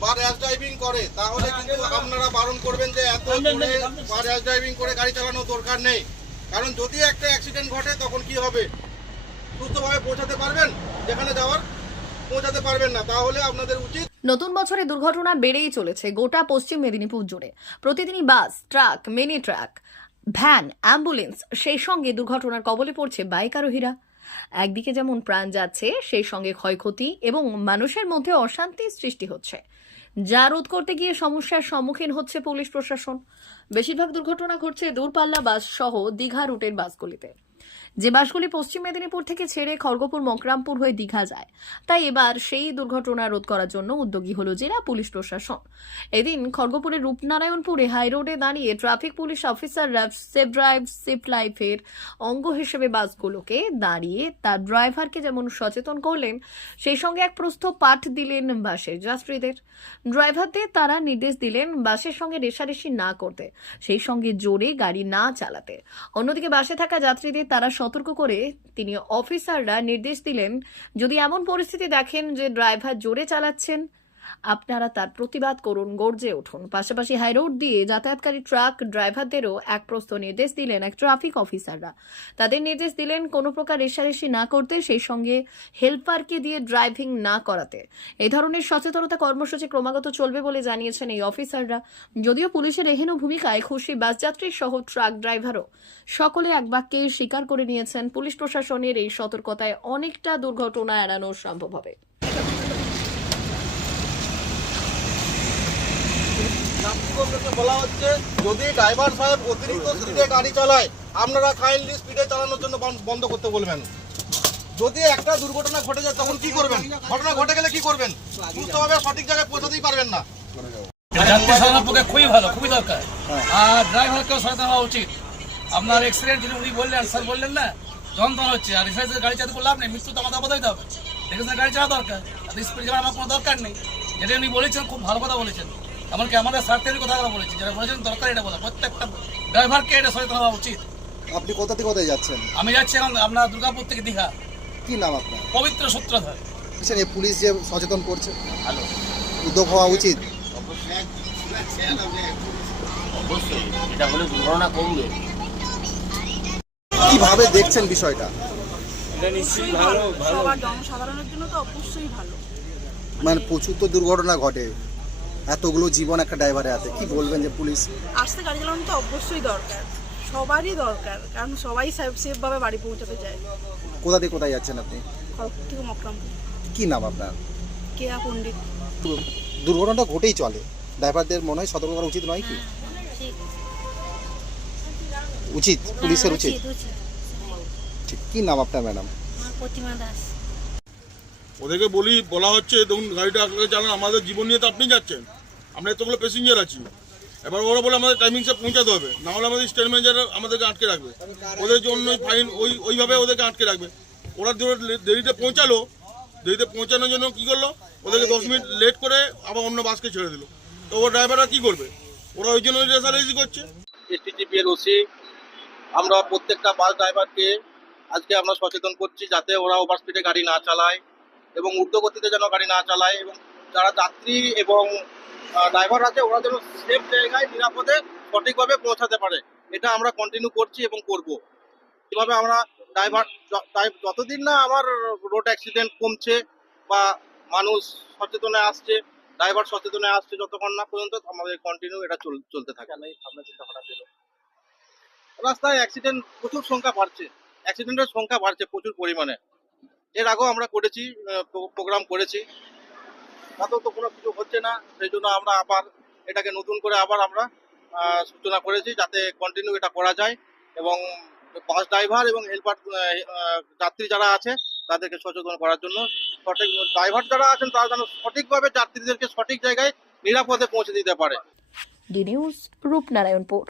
বা rash driving করে তাহলে কিন্তু আপনারা বারণ করবেন যে এত করে বা র্যাশ ড্রাইভিং করে গাড়ি চালানো দরকার নেই। কারণ যদি একটা অ্যাক্সিডেন্ট ঘটে তখন কি হবে? সুস্থভাবে পৌঁছাতে পারবেন যেখানে যাওয়ার, পৌঁছাতে পারবেন না। তাহলে আপনাদের উচিত। নতুন বছরে দুর্ঘটনা বেড়েই চলেছে গোটা পশ্চিম মেদিনীপুর জুড়ে। প্রতিদিনই bus, truck, mini truck, van, ambulance, সেই সঙ্গে দুর্ঘটনার কবলে পড়ছে বাইক আরোহীরা। একদিকে যেমন প্রাণ যাচ্ছে, সেই সঙ্গে ক্ষয়ক্ষতি এবং মানুষের মধ্যে অশান্তির সৃষ্টি হচ্ছে, যা রোধ করতে গিয়ে সমস্যার সম্মুখীন হচ্ছে পুলিশ প্রশাসন। বেশিরভাগ দুর্ঘটনা ঘটছে দূরপাল্লা বাস সহ দীঘা রুটের বাসগুলিতে, যে বাসগুলি পশ্চিম মেদিনীপুর থেকে ছেড়ে খড়গপুর মকরামপুর হয়ে দীঘা যায়। তাই এবার সেই দুর্ঘটনা রোধ করার জন্য উদ্যোগী হলো জেলা পুলিশ প্রশাসন। এদিন খড়গপুরের রূপনারায়ণপুরে হাই রোডে দাঁড়িয়ে ট্রাফিক পুলিশ অফিসাররা সেফ ড্রাইভ সেফ লাইফের অঙ্গ হিসেবে বাসগুলোকে দাঁড়িয়ে তার ড্রাইভারকে যেমন সচেতন করলেন, সেই সঙ্গে এক প্রস্থ পাঠ দিলেন বাসের যাত্রীদের। ড্রাইভারদের তারা নির্দেশ দিলেন বাসের সঙ্গে রেষারেষি না করতে, সেই সঙ্গে জোরে গাড়ি না চালাতে। অন্যদিকে বাসে থাকা যাত্রীদের তারা সতর্ক করে তিনি অফিসাররা নির্দেশ দিলেন, যদি এমন পরিস্থিতি দেখেন যে ড্রাইভার জোরে চালাচ্ছেন, আপনারা তার প্রতিবাদ করুন, গর্জে উঠুন। পাশাপাশি হাইরোড দিয়ে যাতায়াতকারী ট্রাক ড্রাইভারদেরও এক প্রস্থ নির্দেশ দিলেন এক ট্রাফিক অফিসাররা। তাদের নির্দেশ দিলেন কোনো প্রকার রেষারেষি না করতে, সেই সঙ্গে হেল্পারকে দিয়ে ড্রাইভিং না করাতে। এই ধরনের সচেতনতা কর্মসূচি ক্রমাগত চলবে বলে জানিয়েছেন এই অফিসাররা। যদিও পুলিশের এহেন ভূমিকায় খুশি বাসযাত্রী সহ ট্রাক ড্রাইভারও, সকলে এক বাক্যে স্বীকার করে নিয়েছেন পুলিশ প্রশাসনের এই সতর্কতায় অনেকটা দুর্ঘটনা এড়ানো সম্ভব হবে। বলা হচ্ছে যদি ড্রাইভার সাহেব অতিরিক্ত স্পিডে গাড়ি চালায় আপনারা কাইন্ডলি স্পিডে চালানোর জন্য বন্ধ করতে বলবেন। যদি একটা দুর্ঘটনা ঘটে যায় তখন কি করবেন? ঘটনা ঘটে গেলে কি করবেন? সুস্থভাবে সঠিক জায়গায় পৌঁছাতেই পারবেন না। যাত্রী সাধারণের পক্ষে খুবই ভালো, খুবই দরকার। আর ড্রাইভারকেও সচেতন হওয়া উচিত। আপনার অ্যাক্সিডেন্ট যিনি উনি বললেন, স্যার বললেন না, যন্ত্রণা হচ্ছে আর রিসার্চের গাড়ি চালাতে লাভ নেই, মৃত্যু তো আমাদের আপাতত হবে। দেখেছেন গাড়ি চালা দরকার, আর স্পিড যাওয়ার আমার কোনো দরকার নেই। যেটা উনি বলেছেন খুব ভালো কথা বলেছেন, এমনকি আমাদের স্বার্থের কথা বলেছেন, যেটা বলেছেন দরকার এটা বলা, প্রত্যেকটা ড্রাইভারকে এটা সচেতন হওয়া উচিত। আপনি কোথা থেকে কোথায় যাচ্ছেন? আমি যাচ্ছি এখন আপনার দুর্গাপুর থেকে দীঘা। কি নাম আপনার? পবিত্র সূত্রধর। এই পুলিশ যে সচেতন করছে, ভালো উদ্যোগ হওয়া উচিত। অবশ্যই এটা হলে দুর্ঘটনা কমবে। কিভাবে দেখছেন বিষয়টা? এটা নিশ্চয়ই ভালো, সবার জনসাধারণের জন্য তো অবশ্যই ভালো। মানে প্রচুর তো দুর্ঘটনা ঘটে, এতগুলো জীবন একটা ড্রাইভারের হাতে, কি বলবেন যে পুলিশ আস্তে গাড়ি চালানো তো অবশ্যই দরকার, সবারই দরকার, কারণ সবাই সেফভাবে বাড়ি পৌঁছাতে চায়। কোথা থেকে কোথায় যাচ্ছেন আপনি? খড়গপুর থেকে মকরামপুর। কি নাম আপনার? কেয়া পণ্ডিত। দুর্ঘটনাটা ঘটেই চলে, ড্রাইভারদের মনে হয় সতর্ক করা উচিত নয় কি? উচিত, পুলিশের উচিত। ঠিক, কি নাম আপনার ম্যাডাম? প্রতিমা দাস। ওদেরকে বলা হচ্ছে দেখুন গাড়িটা আপনাকে চালান, আমাদের জীবন নিয়ে তো আপনি যাচ্ছেন, আমরা এতগুলো প্যাসেঞ্জার আছি। এবার ওরা বলে আমাদের টাইমিংসে পৌঁছাতে হবে, না হলে আমাদের স্টেশন ম্যানেজার আমাদেরকে আটকে রাখবে, ওদের জন্য ফাইন ওইভাবে ওদেরকে আটকে রাখবে। ওরা দেরিতে পৌঁছালো, দেরিতে পৌঁছানোর জন্য কী করলো, ওদেরকে 10 মিনিট লেট করে আবার অন্য বাসকে ছেড়ে দিল। তো ওর ড্রাইভাররা কী করবে? ওরা ওই জন্য রেসারেসি করছে। এসটিজিপি এর ওসি আমরা প্রত্যেকটা বাস ড্রাইভারকে আজকে আমরা সচেতন করছি যাতে ওরা ওভার স্পিডে গাড়ি না চালায় এবং ঊর্ধ্বগতিতে যেন গাড়ি না চালায়, এবং যারা যাত্রী এবং ড্রাইভার আছে ওরা যেন সেফ জায়গায় নিরাপদে সঠিকভাবে পৌঁছাতে পারে। এটা আমরা কন্টিনিউ করছি এবং করব। কীভাবে আমরা যতদিন না আমার রোড অ্যাক্সিডেন্ট কমছে বা মানুষ সচেতনে আসছে, ড্রাইভার সচেতনে আসছে, যতক্ষণ না পর্যন্ত আমাদের কন্টিনিউ এটা চলতে থাকে। আপনার চিন্তাভাবনা ছিল রাস্তায় অ্যাক্সিডেন্ট প্রচুর সংখ্যা বাড়ছে, অ্যাক্সিডেন্টের সংখ্যা বাড়ছে প্রচুর পরিমাণে। এর আগেও আমরা করেছি, প্রোগ্রাম করেছি, তাতেও তো কোনো কিছু হচ্ছে না। সেই জন্য আমরা আবার এটাকে নতুন করে আবার আমরা সূচনা করেছি যাতে কন্টিনিউ এটা করা যায় এবং বাস ড্রাইভার এবং হেল্পার যাত্রী যারা আছে তাদেরকে সচেতন করার জন্য, সঠিক ড্রাইভার যারা আছেন তারা যেন সঠিকভাবে যাত্রীদেরকে সঠিক জায়গায় নিরাপদে পৌঁছে দিতে পারে। D news, Rupnarayanpur.